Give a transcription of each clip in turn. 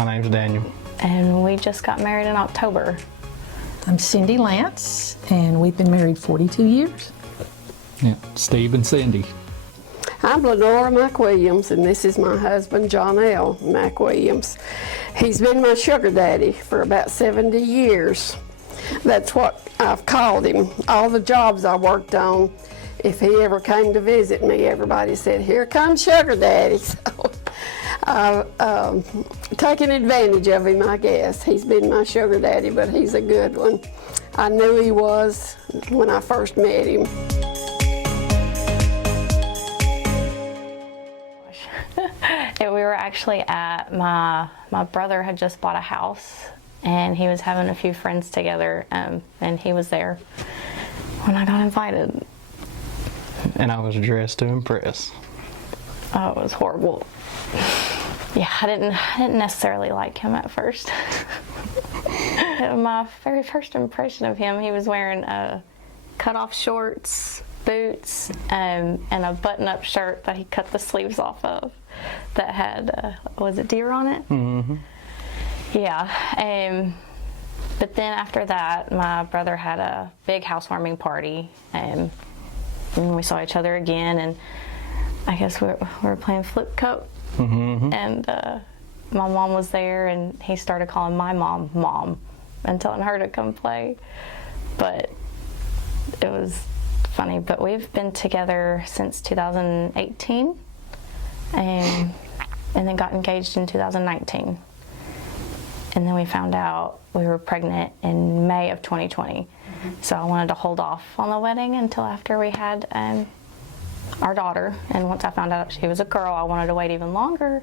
My name's Daniel. And we just got married in October. I'm Cindy Lance, and we've been married 42 years. Yeah, Steve and Cindy. I'm Lenora McWilliams, and this is my husband, John L. McWilliams. He's been my sugar daddy for about 70 years. That's what I've called him. All the jobs I worked on, if he ever came to visit me, everybody said, "Here comes sugar daddy." So I've taken advantage of him, I guess. He's been my sugar daddy, but he's a good one. I knew he was when I first met him. We were actually at my brother had just bought a house, and he was having a few friends together, and he was there when I got invited. And I was dressed to impress. Oh, it was horrible. Yeah, I didn't necessarily like him at first. My very first impression of him, he was wearing cut-off shorts, boots, and a button-up shirt that he cut the sleeves off of that had, was it deer on it? Mm-hmm. Yeah. But then after that, my brother had a big housewarming party, and we saw each other again, and I guess we were playing flip cup, Mm-hmm. and my mom was there, and he started calling my mom Mom and telling her to come play. But it was funny. But we've been together since 2018, and then got engaged in 2019. And then we found out we were pregnant in May of 2020. So I wanted to hold off on the wedding until after we had our daughter. And once I found out she was a girl, I wanted to wait even longer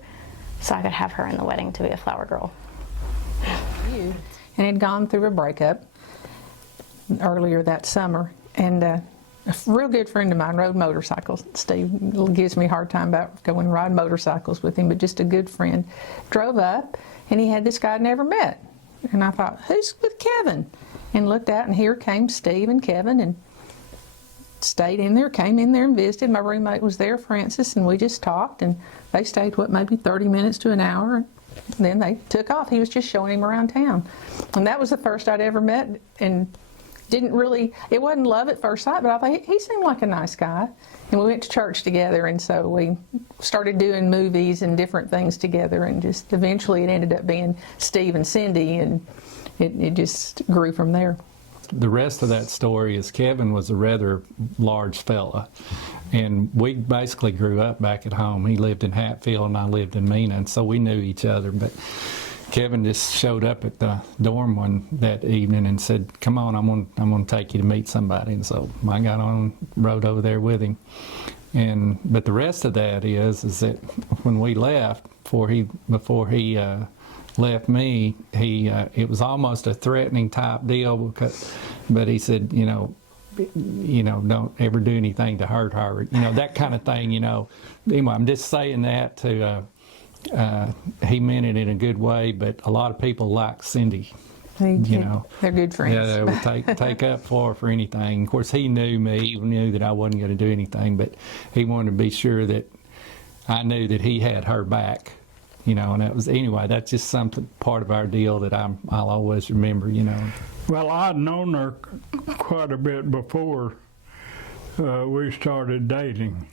so I could have her in the wedding to be a flower girl. And had gone through a breakup earlier that summer. And a real good friend of mine rode motorcycles. Steve gives me a hard time about going ride motorcycles with him, but just a good friend. Drove up, and he had this guy I'd never met. And I thought, who's with Kevin? And looked out, and here came Steve and Kevin, and stayed in there, came in there and visited. My roommate was there, Francis, and we just talked, and they stayed, maybe 30 minutes to an hour, and then they took off. He was just showing him around town. And that was the first I'd ever met, and it wasn't love at first sight, but I thought he seemed like a nice guy. And we went to church together, and so we started doing movies and different things together, and just eventually it ended up being Steve and Cindy, and it just grew from there. The rest of that story is Kevin was a rather large fella, and we basically grew up back at home. He lived in Hatfield and I lived in Mena, and so we knew each other. But Kevin just showed up at the dorm that evening and said, "Come on, I'm gonna take you to meet somebody." And so I got on, rode over there with him. But the rest of that is that when we left, before he left me, it was almost a threatening type deal, but he said, don't ever do anything to hurt her, that kind of thing, Anyway, I'm just saying that to, he meant it in a good way, but a lot of people like Cindy, They're good friends. Yeah, they would take up for her for anything. Of course, he knew me, knew that I wasn't going to do anything, but he wanted to be sure that I knew that he had her back. And that was, anyway, that's just part of our deal that I'll always remember, Well, I'd known her quite a bit before we started dating.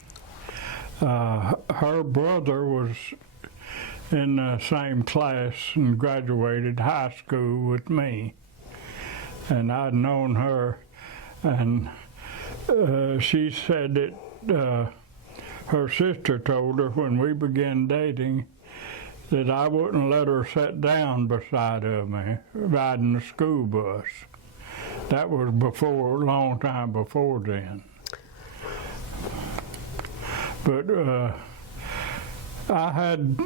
Her brother was in the same class and graduated high school with me. And I'd known her, and she said that her sister told her when we began dating that I wouldn't let her sit down beside of me riding the school bus. That was a long time before then. But I had,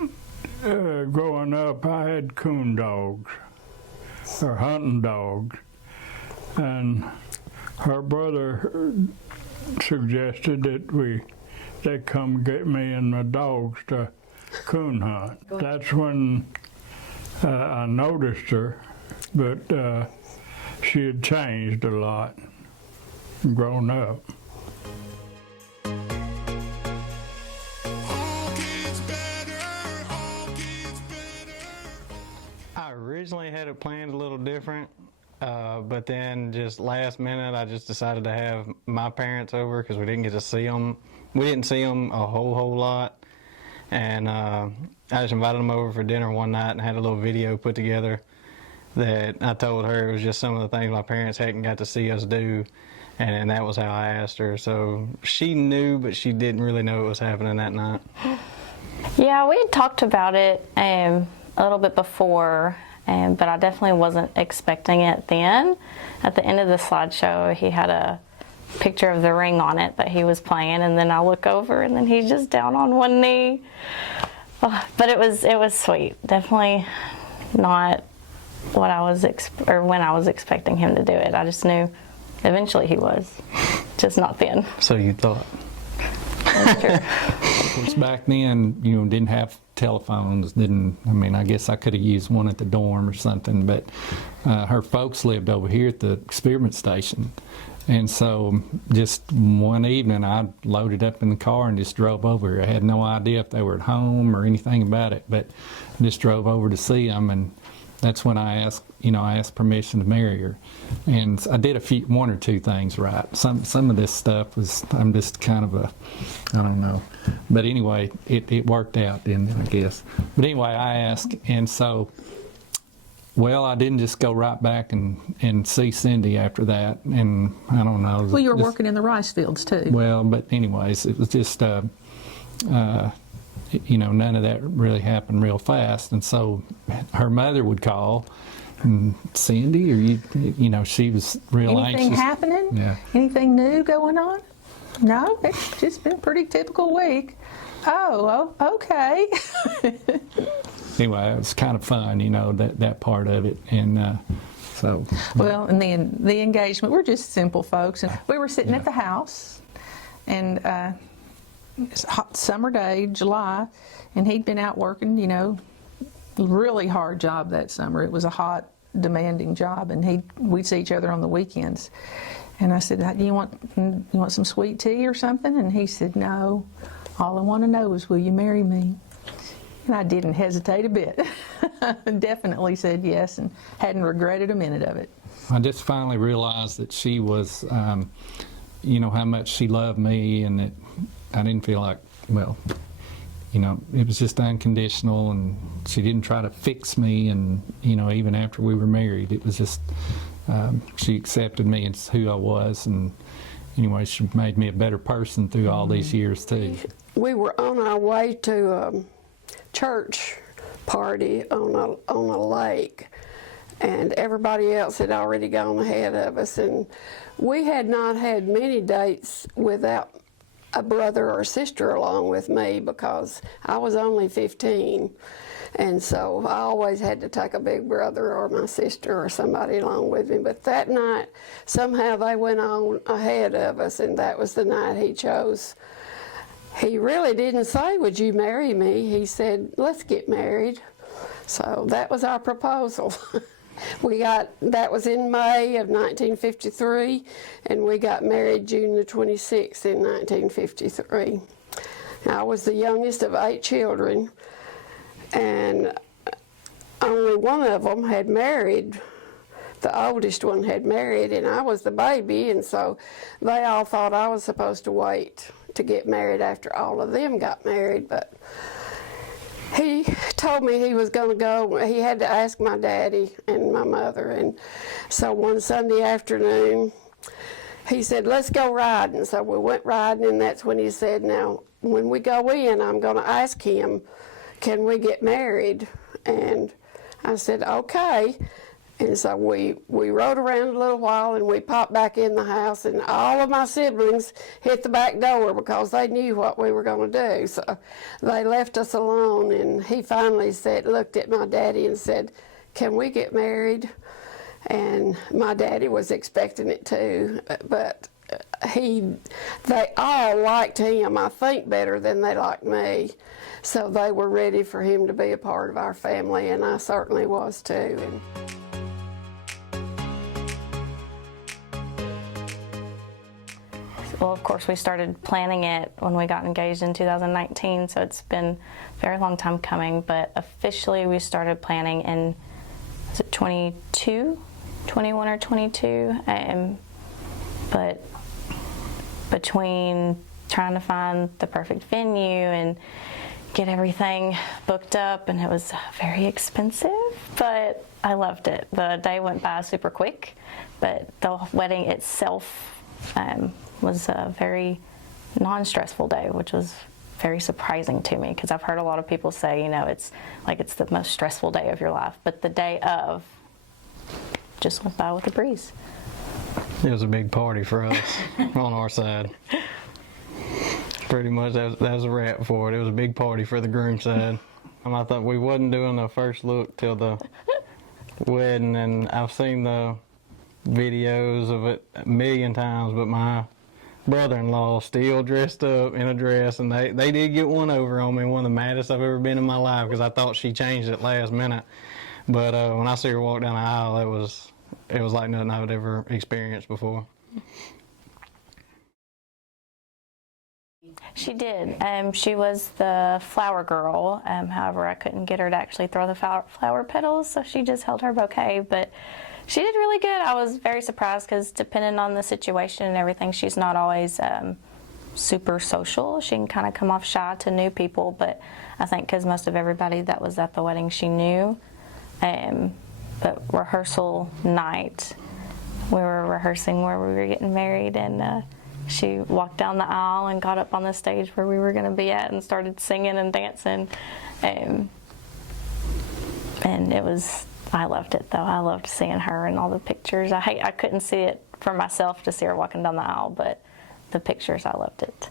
growing up, I had coon dogs, or hunting dogs, and her brother suggested that they'd come get me and my dogs to coon hunt. That's when I noticed her, but she had changed a lot, grown up. originally had it planned a little different, but then just last minute, I just decided to have my parents over because we didn't get to see them. We didn't see them a whole lot, and I just invited them over for dinner one night and had a little video put together that I told her it was just some of the things my parents hadn't got to see us do, and that was how I asked her. So she knew, but she didn't really know it was happening that night. Yeah, we had talked about it a little bit before, but I definitely wasn't expecting it then. At the end of the slideshow, he had a picture of the ring on it that he was playing, and then I look over, and then he's just down on one knee. Oh, but it was sweet. Definitely not what I was when I was expecting him to do it. I just knew eventually he was, just not then. So you thought? That's true. Of course, back then, didn't have telephones. I guess I could have used one at the dorm or something, but her folks lived over here at the experiment station. And so just one evening, I loaded up in the car and just drove over here. I had no idea if they were at home or anything about it, but I just drove over to see them, and that's when I asked permission to marry her. And I did one or two things right. Some of this stuff I'm just kind of I don't know. But anyway, it worked out, didn't it, I guess. But anyway, I asked, and so, well, I didn't just go right back and see Cindy after that, and I don't know. Well, you were working in the rice fields too. Well, but anyways, it was just, none of that really happened real fast. And so her mother would call, and Cindy, or she was real anxious. Anything happening? Yeah. Anything new going on? No, it's just been a pretty typical week. Oh, okay. Anyway, it was kind of fun, that part of it. And so. Well, and then the engagement, we're just simple folks. And we were sitting at the house, and it's a hot summer day, July, and he'd been out working, really hard job that summer. It was a hot, demanding job, and we'd see each other on the weekends. And I said, you want some sweet tea or something? And he said, no, all I want to know is, will you marry me? And I didn't hesitate a bit. Definitely said yes, and hadn't regretted a minute of it. I just finally realized that she was, how much she loved me, and that I didn't feel like, it was just unconditional, and she didn't try to fix me, and, even after we were married, it was just, she accepted me as who I was, and anyway, she made me a better person through all these years, too. We were on our way to a church party on a lake, and everybody else had already gone ahead of us, and we had not had many dates without a brother or sister along with me because I was only 15, and so I always had to take a big brother or my sister or somebody along with me. But that night, somehow they went on ahead of us, and that was the night he chose. He really didn't say, would you marry me? He said, let's get married. So that was our proposal. That was in May of 1953, and we got married June the 26th in 1953. I was the youngest of 8 children, and only one of them had married. The oldest one had married, and I was the baby, and so they all thought I was supposed to wait to get married after all of them got married, but he told me he was going to go. He had to ask my daddy and my mother, and so one Sunday afternoon, he said, let's go riding. So we went riding, and that's when he said, now, when we go in, I'm going to ask him, can we get married? And I said, okay. And so we rode around a little while, and we popped back in the house, and all of my siblings hit the back door because they knew what we were going to do. So they left us alone, and he finally looked at my daddy and said, can we get married? And my daddy was expecting it too, but they all liked him, I think, better than they liked me. So they were ready for him to be a part of our family, and I certainly was too. Well, of course, we started planning it when we got engaged in 2019, so it's been a very long time coming, but officially we started planning in 21 or 22. But between trying to find the perfect venue and get everything booked up, and it was very expensive, but I loved it. The day went by super quick, but the wedding itself was a very non-stressful day, which was very surprising to me, because I've heard a lot of people say, you know, it's like it's the most stressful day of your life, but the day of just went by with a breeze. It was a big party for us on our side. Pretty much that was a wrap for it. It was a big party for the groom side. And I thought we wasn't doing the first look till the wedding, and I've seen the videos of it a million times, but my brother-in-law still dressed up in a dress, and they did get one over on me, one of the maddest I've ever been in my life, because I thought she changed it last minute. But when I see her walk down the aisle, it was like nothing I've ever experienced before. She did. She was the flower girl. However, I couldn't get her to actually throw the flower petals, so she just held her bouquet. But she did really good. I was very surprised, because depending on the situation and everything, she's not always super social. She can kind of come off shy to new people, but I think because most of everybody that was at the wedding she knew. But rehearsal night, we were rehearsing where we were getting married, and she walked down the aisle and got up on the stage where we were going to be at and started singing and dancing. And it was, I loved it though. I loved seeing her and all the pictures. I couldn't see it for myself to see her walking down the aisle, but the pictures, I loved it.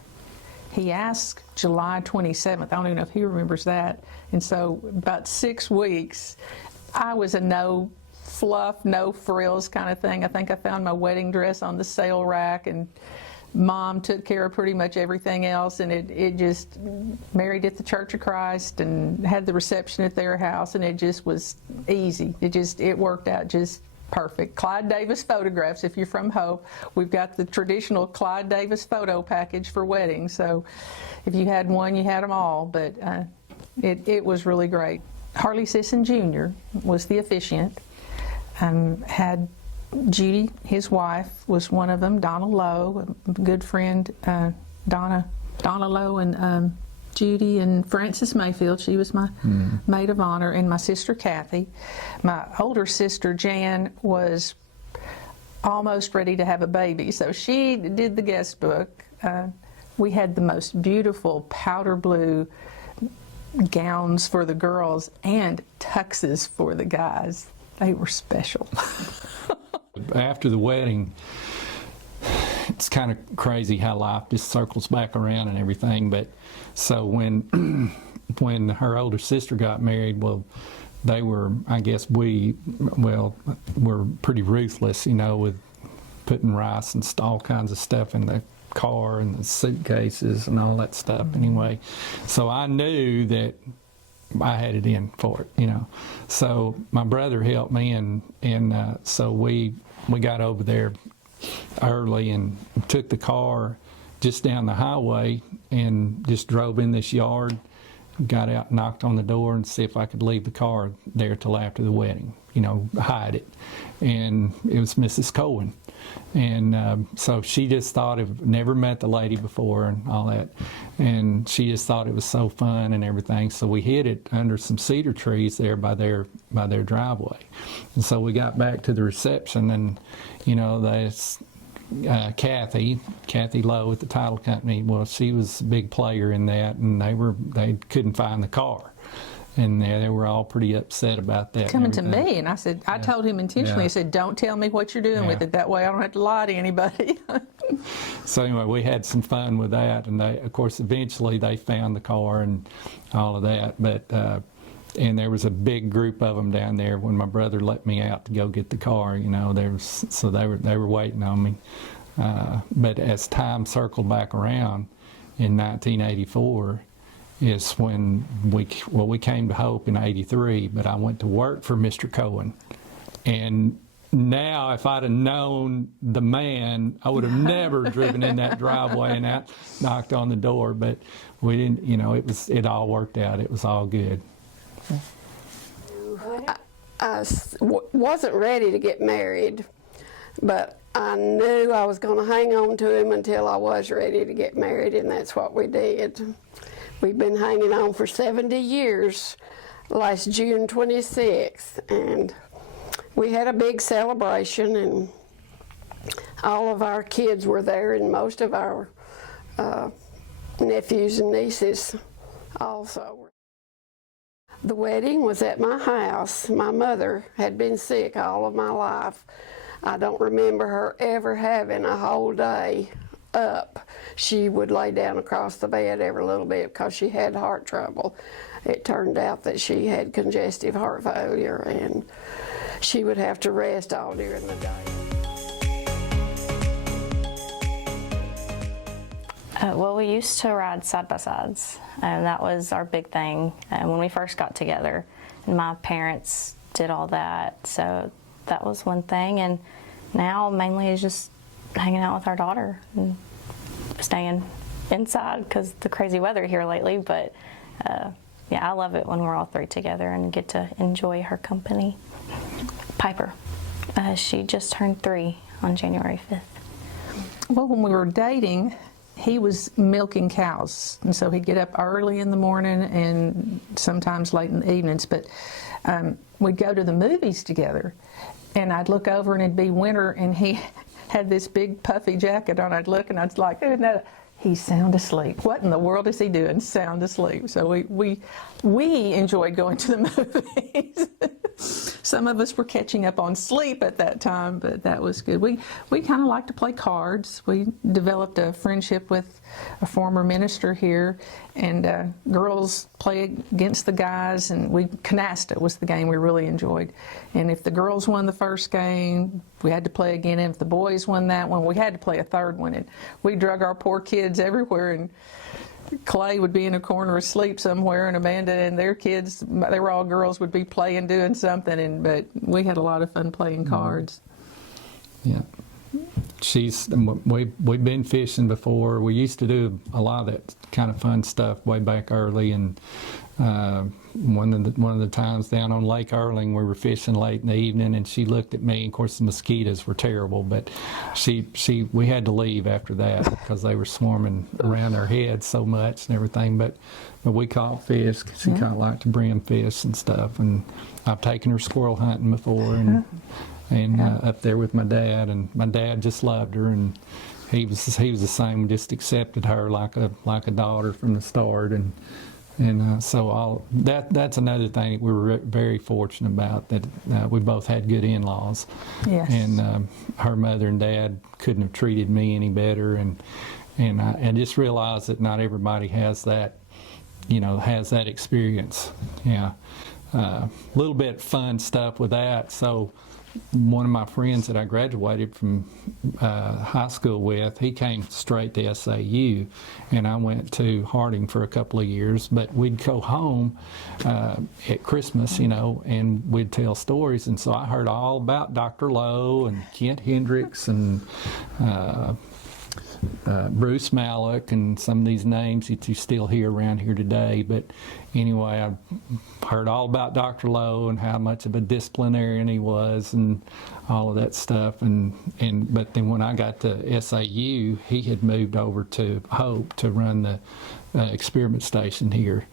He asked July 27th. I don't even know if he remembers that. And so about 6 weeks, I was a no fluff, no frills kind of thing. I think I found my wedding dress on the sale rack, and Mom took care of pretty much everything else, and it just married at the Church of Christ and had the reception at their house, and it just was easy. It worked out just perfect. Clyde Davis photographs, if you're from Hope, we've got the traditional Clyde Davis photo package for weddings, so if you had one, you had them all, but it was really great. Harley Sisson Jr. was the officiant. Had Judy, his wife, was one of them. Donna Lowe, a good friend. Donna Lowe and Judy and Frances Mayfield. She was my maid of honor, and my sister Kathy. My older sister Jan was almost ready to have a baby, so she did the guest book. We had the most beautiful powder blue gowns for the girls and tuxes for the guys. They were special. After the wedding, it's kind of crazy how life just circles back around and everything. But so when her older sister got married, well, they were, I guess were pretty ruthless, you know, with putting rice and all kinds of stuff in the car and the suitcases and all that stuff anyway. So I knew that I had it in for it, you know. So my brother helped me, and so we got over there early and took the car just down the highway and just drove in this yard, got out, knocked on the door, and see if I could leave the car there till after the wedding, you know, hide it. And it was Mrs. Cohen. And so she just thought never met the lady before and all that. And she just thought it was so fun and everything. So we hid it under some cedar trees there by their driveway. And so we got back to the reception, and, you know, that's Kathy Lowe at the title company. Well, she was a big player in that, and they couldn't find the car. And they were all pretty upset about that. Coming to me, and I said, I told him intentionally, I said, don't tell me what you're doing with it. That way I don't have to lie to anybody. So anyway, we had some fun with that, and of course, eventually they found the car and all of that. But and there was a big group of them down there when my brother let me out to go get the car. You know, so they were waiting on me. But as time circled back around in 1984. Is when we came to Hope in '83, but I went to work for Mr. Cohen. And now, if I'd have known the man, I would have never driven in that driveway and knocked on the door. But we didn't, you know, it all worked out. It was all good. wasn't ready to get married, but I knew I was going to hang on to him until I was ready to get married, and that's what we did. We've been hanging on for 70 years, last June 26th, and we had a big celebration, and all of our kids were there, and most of our nephews and nieces also. The wedding was at my house. My mother had been sick all of my life. I don't remember her ever having a whole day up. She would lay down across the bed every little bit because she had heart trouble. It turned out that she had congestive heart failure, and she would have to rest all during the day. Well, we used to ride side-by-sides, and that was our big thing when we first got together. And my parents did all that, so that was one thing. And now mainly is just hanging out with our daughter and staying inside because the crazy weather here lately. But yeah, I love it when we're all three together and get to enjoy her company. Piper, she just turned 3 on January 5th. Well, when we were dating, he was milking cows, and so he'd get up early in the morning and sometimes late in the evenings, but we'd go to the movies together, and I'd look over and it'd be winter, and he had this big puffy jacket on. I'd look and I'd like, oh, no, he's sound asleep. What in the world is he doing? Sound asleep. So we enjoyed going to the movies. Some of us were catching up on sleep at that time, but that was good. We kind of like to play cards. We developed a friendship with a former minister here, and girls play against the guys, and canasta was the game we really enjoyed. And if the girls won the first game, we had to play again. And if the boys won that one, we had to play a third one. And we drug our poor kids everywhere, and Clay would be in a corner asleep somewhere, and Amanda and their kids, they were all girls, would be playing, doing something, but we had a lot of fun playing cards. Yeah. We've been fishing before. We used to do a lot of that kind of fun stuff way back early, and one of the times down on Lake Erling, we were fishing late in the evening, and she looked at me. Of course, the mosquitoes were terrible, but we had to leave after that because they were swarming around our heads so much and everything. But we caught fish. She kind of liked to bring fish and stuff, and I've taken her squirrel hunting before, and up there with my dad, and my dad just loved her, and he was the same. Just accepted her like a daughter from the start, and so that's another thing that we were very fortunate about, that we both had good in-laws. Yes. And her mother and dad couldn't have treated me any better, and I just realized that not everybody has that, has that experience. Yeah. A little bit fun stuff with that. So one of my friends that I graduated from high school with, he came straight to SAU, and I went to Harding for a couple of years. But we'd go home at Christmas, and we'd tell stories. And so I heard all about Dr. Lowe and Kent Hendricks and Bruce Mallock and some of these names that you still hear around here today. But anyway, I heard all about Dr. Lowe and how much of a disciplinarian he was and all of that stuff. But then when I got to SAU, he had moved over to Hope to run the experiment station here.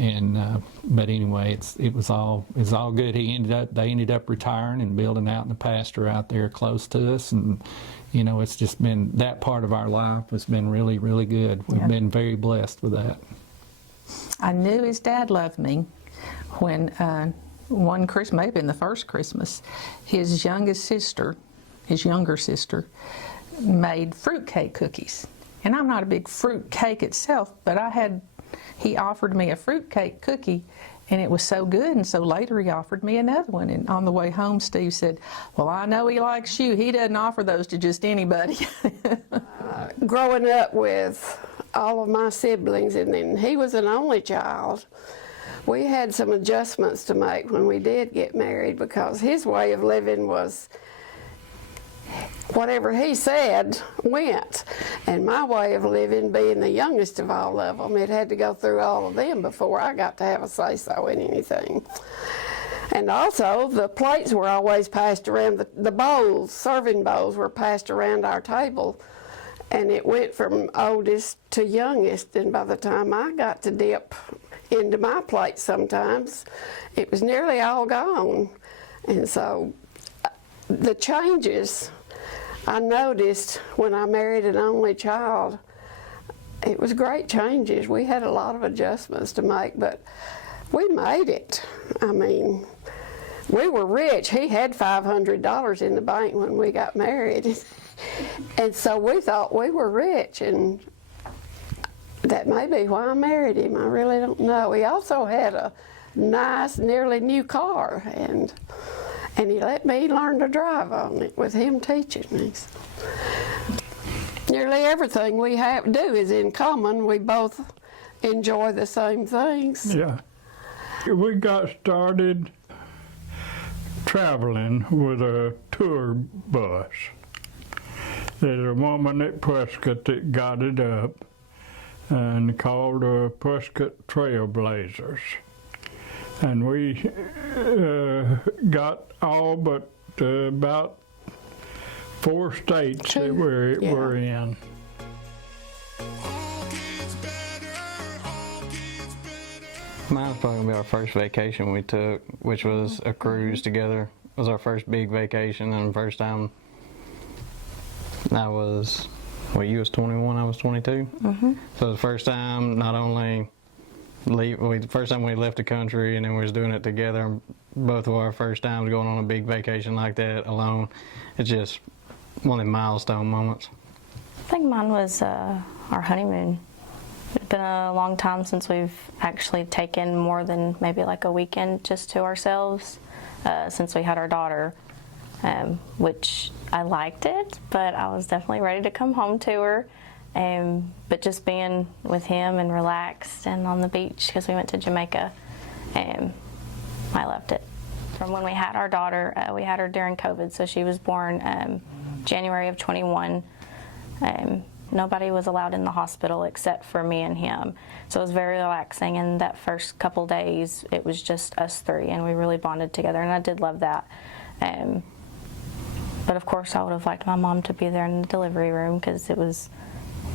And but anyway, it was all good. They ended up retiring and building out in the pasture out there close to us, and it's just been, that part of our life has been really, really good. We've been very blessed with that. I knew his dad loved me when one Christmas, maybe in the first Christmas, his younger sister made fruitcake cookies. And I'm not a big fruit cake itself, but he offered me a fruitcake cookie, and it was so good, and so later he offered me another one. And on the way home, Steve said, well, I know he likes you. He doesn't offer those to just anybody. Growing up with all of my siblings, and then he was an only child, we had some adjustments to make when we did get married, because his way of living was whatever he said went. And my way of living, being the youngest of all of them, it had to go through all of them before I got to have a say-so in anything. And also, the plates were always passed around, the bowls, serving bowls were passed around our table. And it went from oldest to youngest, and by the time I got to dip into my plate sometimes, it was nearly all gone. And so the changes I noticed when I married an only child, it was great changes. We had a lot of adjustments to make, but we made it. I mean, we were rich. He had $500 in the bank when we got married. And so we thought we were rich, and that may be why I married him. I really don't know. He also had a nice, nearly new car, and he let me learn to drive on it with him teaching me. Nearly everything we do is in common. We both enjoy the same things. Yeah. We got started traveling with a tour bus. There's a woman at Prescott that got it up and called the Prescott Trailblazers. And we got all but about 4 states that we're in. Mine's probably gonna be our first vacation we took, which was a cruise together. It was our first big vacation, and first time I was, well, you was 21, I was 22. So the first time, not only first time we left the country, and then we was doing it together. Both of our first times going on a big vacation like that alone. It's just one of the milestone moments. I think mine was our honeymoon. It's been a long time since we've actually taken more than maybe like a weekend just to ourselves since we had our daughter, which I liked it, but I was definitely ready to come home to her. But just being with him and relaxed and on the beach, because we went to Jamaica, I loved it. From when we had our daughter, we had her during COVID, so she was born January of 21. Nobody was allowed in the hospital except for me and him. So it was very relaxing, and that first couple days, it was just us 3, and we really bonded together, and I did love that. But of course, I would have liked my mom to be there in the delivery room, because it was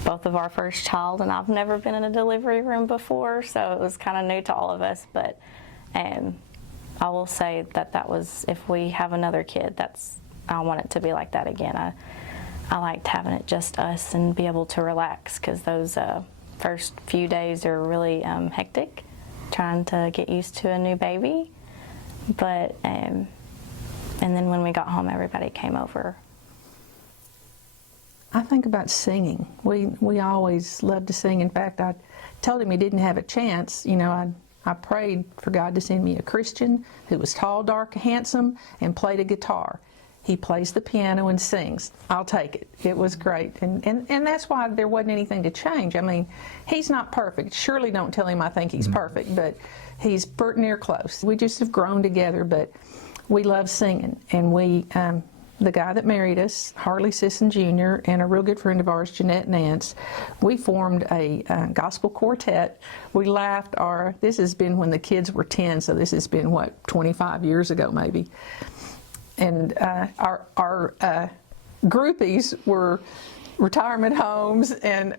both of our first child, and I've never been in a delivery room before, so it was kind of new to all of us. But I will say that was, if we have another kid, I want it to be like that again. I liked having it just us and be able to relax, because those first few days are really hectic, trying to get used to a new baby. But and then when we got home, everybody came over. I think about singing. We always loved to sing. In fact, I told him he didn't have a chance. You know, I prayed for God to send me a Christian who was tall, dark, handsome, and played a guitar. He plays the piano and sings. I'll take it. It was great. And that's why there wasn't anything to change. I mean, he's not perfect. Surely don't tell him I think he's perfect, but he's pretty near close. We just have grown together, but we love singing. And we, the guy that married us, Harley Sisson Jr., and a real good friend of ours, Jeanette Nance, we formed a gospel quartet. We laughed this has been when the kids were 10, so this has been, 25 years ago maybe. And our groupies were retirement homes and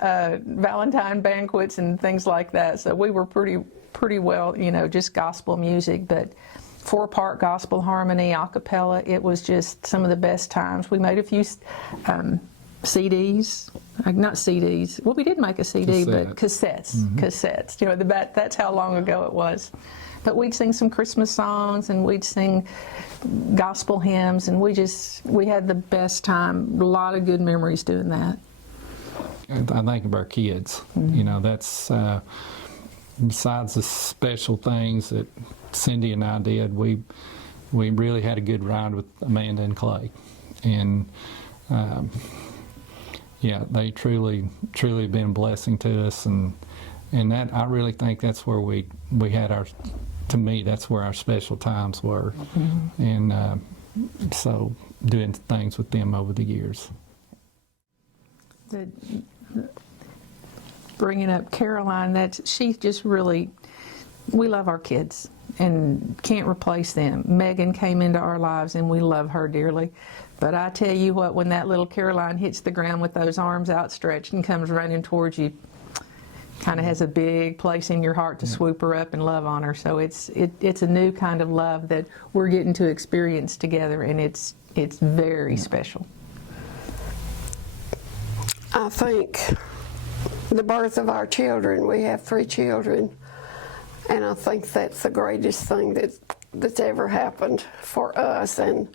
Valentine banquets and things like that. So we were pretty well, just gospel music, but 4-part gospel harmony, a cappella. It was just some of the best times. We made a few CDs, not CDs. Well, we did make a CD, but cassettes. Cassettes. That's how long ago it was. But we'd sing some Christmas songs, and we'd sing gospel hymns, and we had the best time. A lot of good memories doing that. I think of our kids. That's besides the special things that Cindy and I did, we really had a good ride with Amanda and Clay, and they truly have been a blessing to us, and that I really think that's where we had our. To me, that's where our special times were, and so doing things with them over the years. Bringing up Caroline, she just really, we love our kids. and can't replace them. Megan came into our lives, and we love her dearly. But I tell you what, when that little Caroline hits the ground with those arms outstretched and comes running towards you, kind of has a big place in your heart to swoop her up and love on her. So it's a new kind of love that we're getting to experience together, and it's very special. I think the birth of our children, we have 3 children, and I think that's the greatest thing that's ever happened for us. And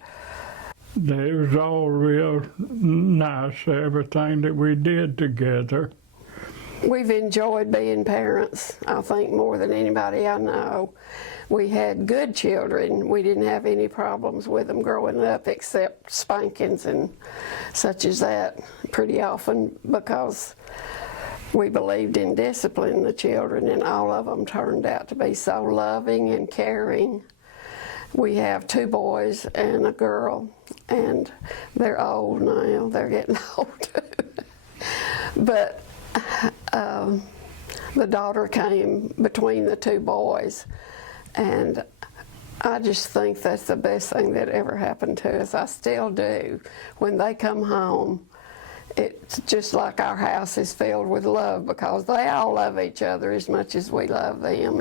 it was all real nice, everything that we did together. we've enjoyed being parents, I think, more than anybody I know. We had good children. We didn't have any problems with them growing up except spankings and such as that pretty often, because we believed in disciplining the children, and all of them turned out to be so loving and caring. We have 2 boys and a girl, and they're old now. They're getting old too. But the daughter came between the 2 boys, and I just think that's the best thing that ever happened to us. I still do. When they come home, it's just like our house is filled with love, because they all love each other as much as we love them.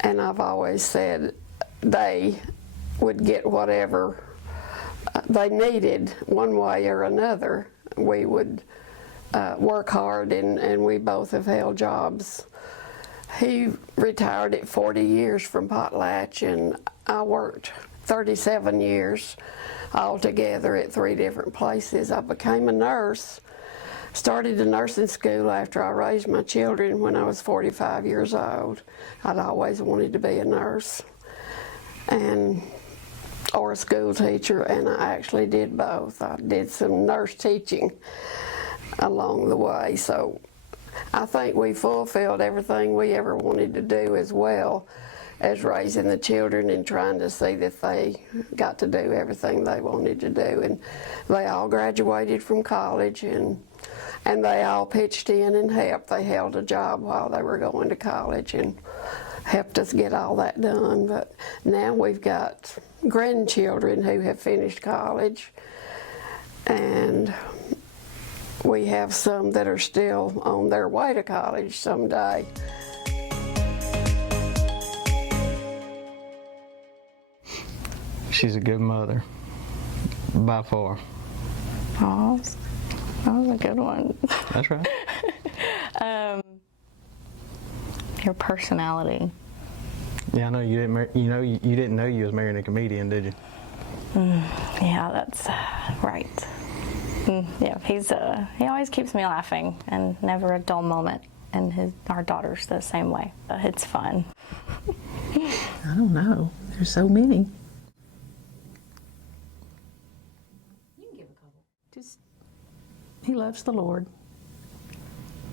And I've always said they would get whatever they needed one way or another. We would work hard, and we both have held jobs. He retired at 40 years from Potlatch, and I worked 37 years altogether at 3 different places. I became a nurse, started a nursing school after I raised my children when I was 45 years old. I'd always wanted to be a nurse or a school teacher, and I actually did both. I did some nurse teaching along the way, so I think we fulfilled everything we ever wanted to do, as well as raising the children and trying to see that they got to do everything they wanted to do. And they all graduated from college, and they all pitched in and helped. They held a job while they were going to college and helped us get all that done. But now we've got grandchildren who have finished college, and we have some that are still on their way to college someday. She's a good mother, by far. Oh, that was a good one. That's right. Your personality. Yeah, I know you didn't. You didn't know you was marrying a comedian, did you? Yeah, that's right. Yeah, he always keeps me laughing, and never a dull moment. And our daughter's the same way. It's fun. I don't know. There's so many. Just, he loves the Lord,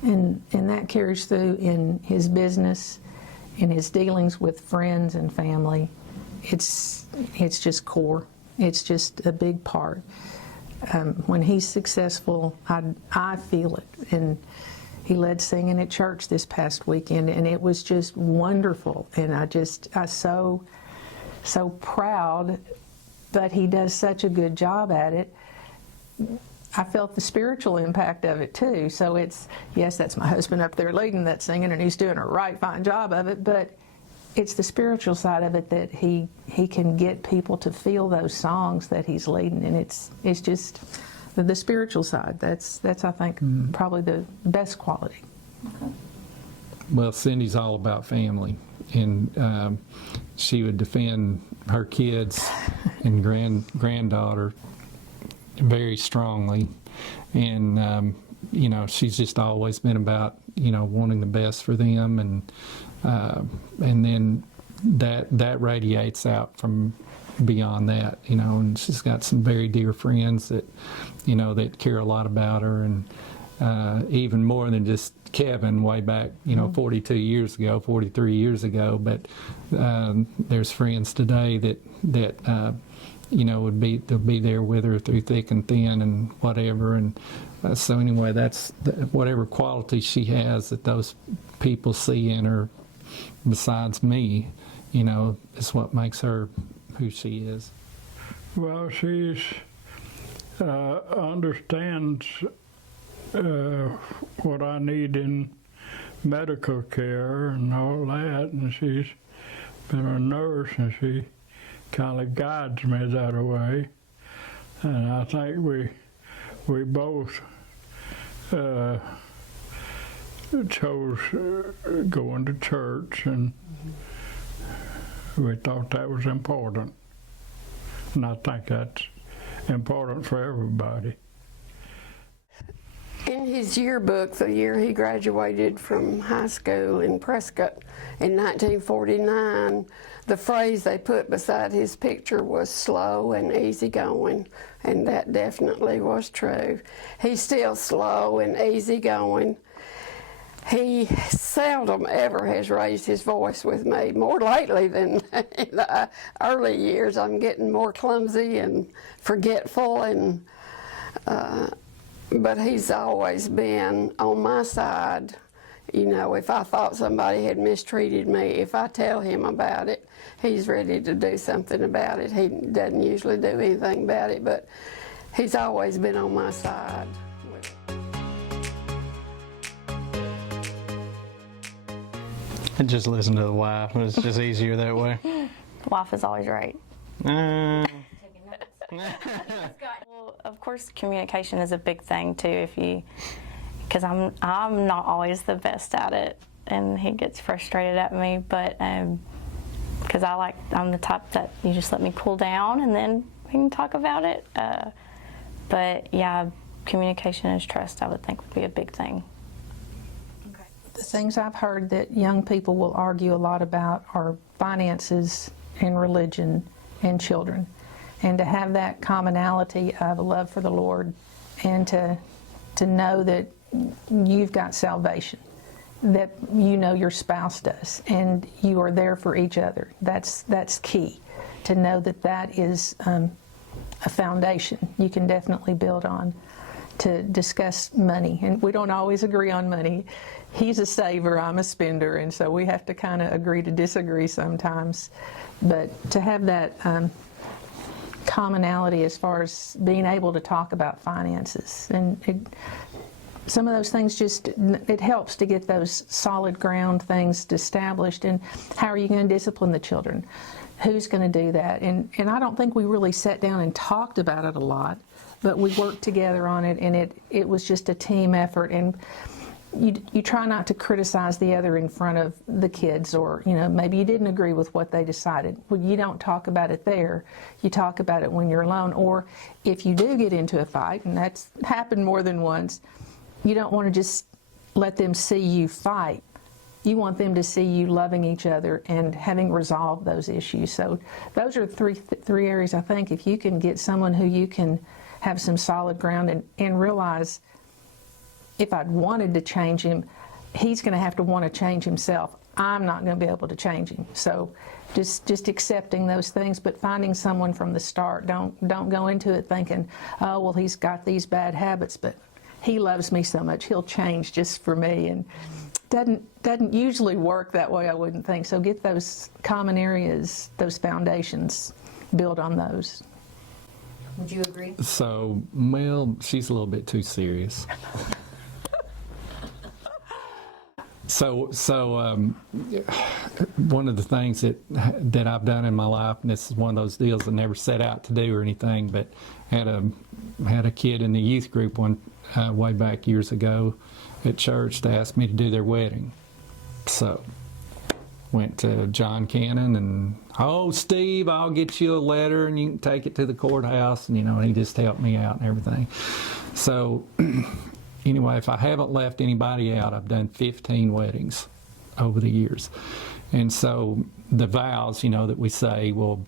and that carries through in his business, in his dealings with friends and family. It's just core. It's just a big part. When he's successful, I feel it. And he led singing at church this past weekend, and it was just wonderful. And I so proud, but he does such a good job at it. I felt the spiritual impact of it too. So yes, that's my husband up there leading that singing, and he's doing a right fine job of it, but it's the spiritual side of it that he can get people to feel those songs that he's leading, and it's just the spiritual side. That's I think probably the best quality. Okay. Well, Cindy's all about family, and she would defend her kids and granddaughter very strongly, and she's just always been about wanting the best for them, and then that radiates out from beyond that, and she's got some very dear friends that that care a lot about her, and even more than just Kevin way back 42 years ago, 43 years ago, but there's friends today that they'll be there with her through thick and thin and whatever. And so anyway, that's whatever quality she has that those people see in her besides me is what makes her who she is. Well, she's understands what I need in medical care and all that, and she's been a nurse, and she kind of guides me that way. And I think we both chose going to church, and we thought that was important. And I think that's important for everybody. In his yearbook, the year he graduated from high school in Prescott in 1949, the phrase they put beside his picture was slow and easygoing, and that definitely was true. He's still slow and easygoing. He seldom ever has raised his voice with me, more lately than in the early years. I'm getting more clumsy and forgetful, and but he's always been on my side. If I thought somebody had mistreated me, if I tell him about it, he's ready to do something about it. He doesn't usually do anything about it, but he's always been on my side. I just listen to the wife. It's just easier that way. Wife is always right. Uh, Well, of course, communication is a big thing too. Because I'm not always the best at it, and he gets frustrated at me. But because I'm the type that you just let me cool down, and then we can talk about it. But yeah, communication and trust, I would think, would be a big thing. The things I've heard that young people will argue a lot about are finances and religion and children. And to have that commonality of a love for the Lord, and to know that you've got salvation, that your spouse does, and you are there for each other. That's key, to know that is a foundation you can definitely build on. To discuss money, and we don't always agree on money. He's a saver, I'm a spender, and so we have to kind of agree to disagree sometimes. But to have that commonality as far as being able to talk about finances, and some of those things it helps to get those solid ground things established. And how are you going to discipline the children? Who's going to do that? And I don't think we really sat down and talked about it a lot, but we worked together on it, and it was just a team effort. And you try not to criticize the other in front of the kids, or maybe you didn't agree with what they decided. Well, you don't talk about it there. You talk about it when you're alone, or if you do get into a fight, and that's happened more than once, you don't want to just let them see you fight. You want them to see you loving each other and having resolved those issues. So those are three areas, I think. If you can get someone who you can have some solid ground and realize, if I'd wanted to change him, he's going to have to want to change himself. I'm not going to be able to change him. So just accepting those things, but finding someone from the start. Don't go into it thinking, oh, well, he's got these bad habits, but he loves me so much, he'll change just for me. And doesn't usually work that way, I wouldn't think. So get those common areas, those foundations, build on those. Would you agree? So, well, she's a little bit too serious. So one of the things that I've done in my life, and this is one of those deals I never set out to do or anything, but had a kid in the youth group way back years ago at church to ask me to do their wedding. So went to John Cannon, and Steve, I'll get you a letter and you can take it to the courthouse, and and he just helped me out and everything. So anyway, if I haven't left anybody out, I've done 15 weddings over the years. And so the vows, that we say, well,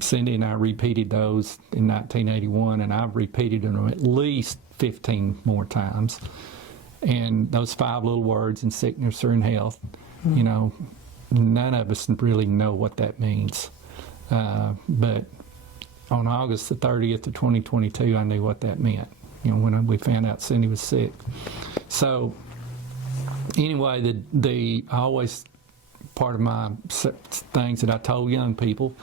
Cindy and I repeated those in 1981, and I've repeated them at least 15 more times. And those 5 little words, in sickness or in health, none of us really know what that means. But on August the 30th of 2022, I knew what that meant, when we found out Cindy was sick. So anyway, I always part of my things that I told young people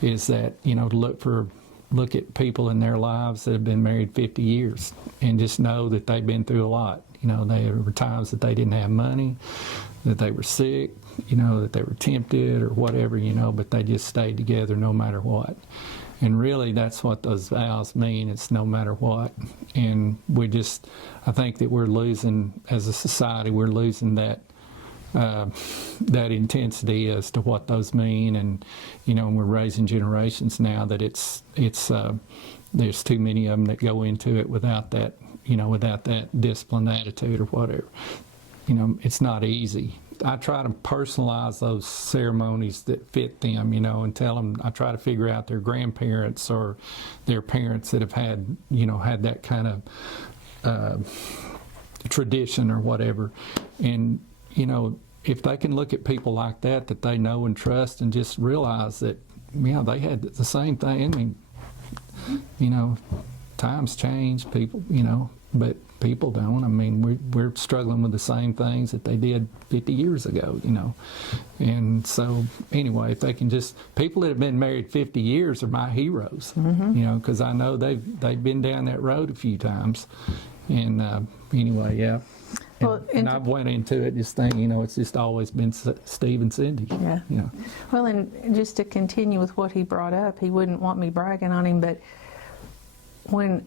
is that, you know, to look at people in their lives that have been married 50 years and just know that they've been through a lot. You know, there were times that they didn't have money, that they were sick, you know, that they were tempted or whatever, you know, but they just stayed together no matter what. And really, that's what those vows mean. It's no matter what. And I think that we're losing, as a society, we're losing that intensity as to what those mean. And, you know, we're raising generations now that there's too many of them that go into it without that, you know, without that disciplined attitude or whatever. You know, it's not easy. I try to personalize those ceremonies that fit them, you know, and tell them, I try to figure out their grandparents or their parents that have had, you know, had that kind of tradition or whatever. And, you know, if they can look at people like that they know and trust and just realize that, yeah, they had the same thing. I mean, you know, times change, people, you know, but people don't. I mean, we're struggling with the same things that they did 50 years ago, you know. And so, anyway, if they can just, people that have been married 50 years are my heroes, you know, because I know they've been down that road a few times. And anyway, yeah. And I've went into it just thinking, you know, it's just always been Steve and Cindy. Yeah. You know. Well, and just to continue with what he brought up, he wouldn't want me bragging on him, but when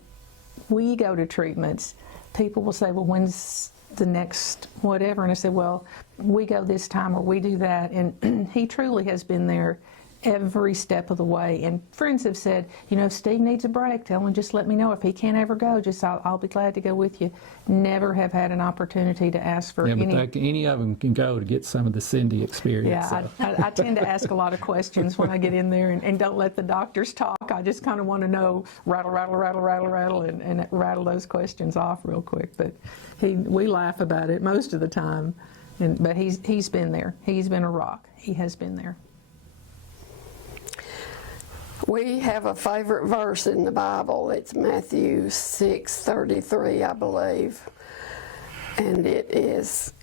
we go to treatments, people will say, well, when's the next whatever? And I said, well, we go this time or we do that. And he truly has been there every step of the way. And friends have said, you know, if Steve needs a break, tell him, just let me know. If he can't ever go, just I'll be glad to go with you. Never have had an opportunity to ask for any. But any of them can go to get some of the Cindy experience. Yeah, so. I tend to ask a lot of questions when I get in there and don't let the doctors talk. I just kind of want to know, rattle, rattle, rattle, rattle, rattle, and rattle those questions off real quick. But we laugh about it most of the time. But he's been there. He's been a rock. He has been there. We have a favorite verse in the Bible. It's Matthew 6:33, I believe. And it is,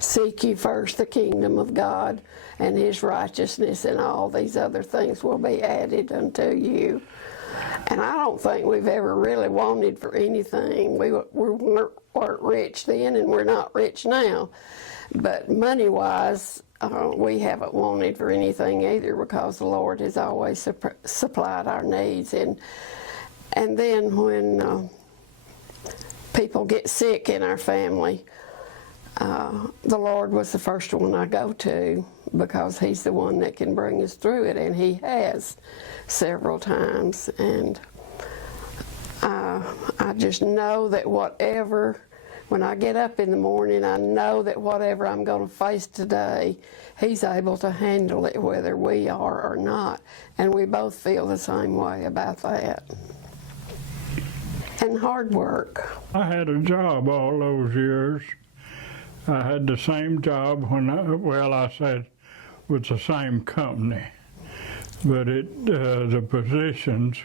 seek ye first the kingdom of God and His righteousness, and all these other things will be added unto you. And I don't think we've ever really wanted for anything. We weren't rich then, and we're not rich now. But money-wise, we haven't wanted for anything either, because the Lord has always supplied our needs. And then when people get sick in our family, the Lord was the first one I go to, because He's the one that can bring us through it, and He has several times. And I just know that when I get up in the morning, I know that whatever I'm going to face today, He's able to handle it, whether we are or not. And we both feel the same way about that. And hard work. I had a job all those years. I had the same job I said with the same company, but the positions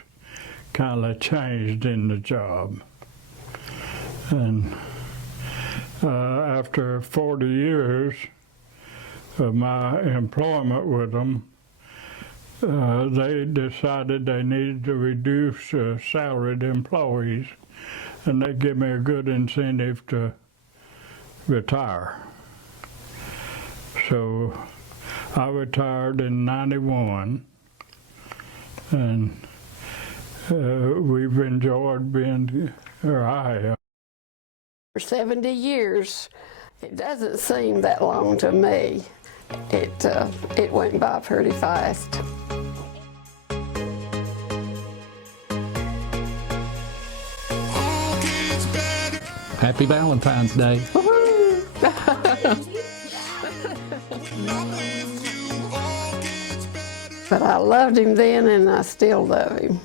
kind of changed in the job. And after 40 years of my employment with them, they decided they needed to reduce salaried employees, and they gave me a good incentive to retire. So I retired in '91, and we've enjoyed being, or I have. For 70 years, it doesn't seem that long to me. It went by pretty fast. Happy Valentine's Day. But I loved him then, and I still love him.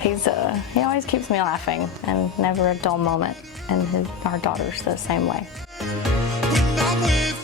He always keeps me laughing, and never a dull moment. And our daughter's the same way. When I'm with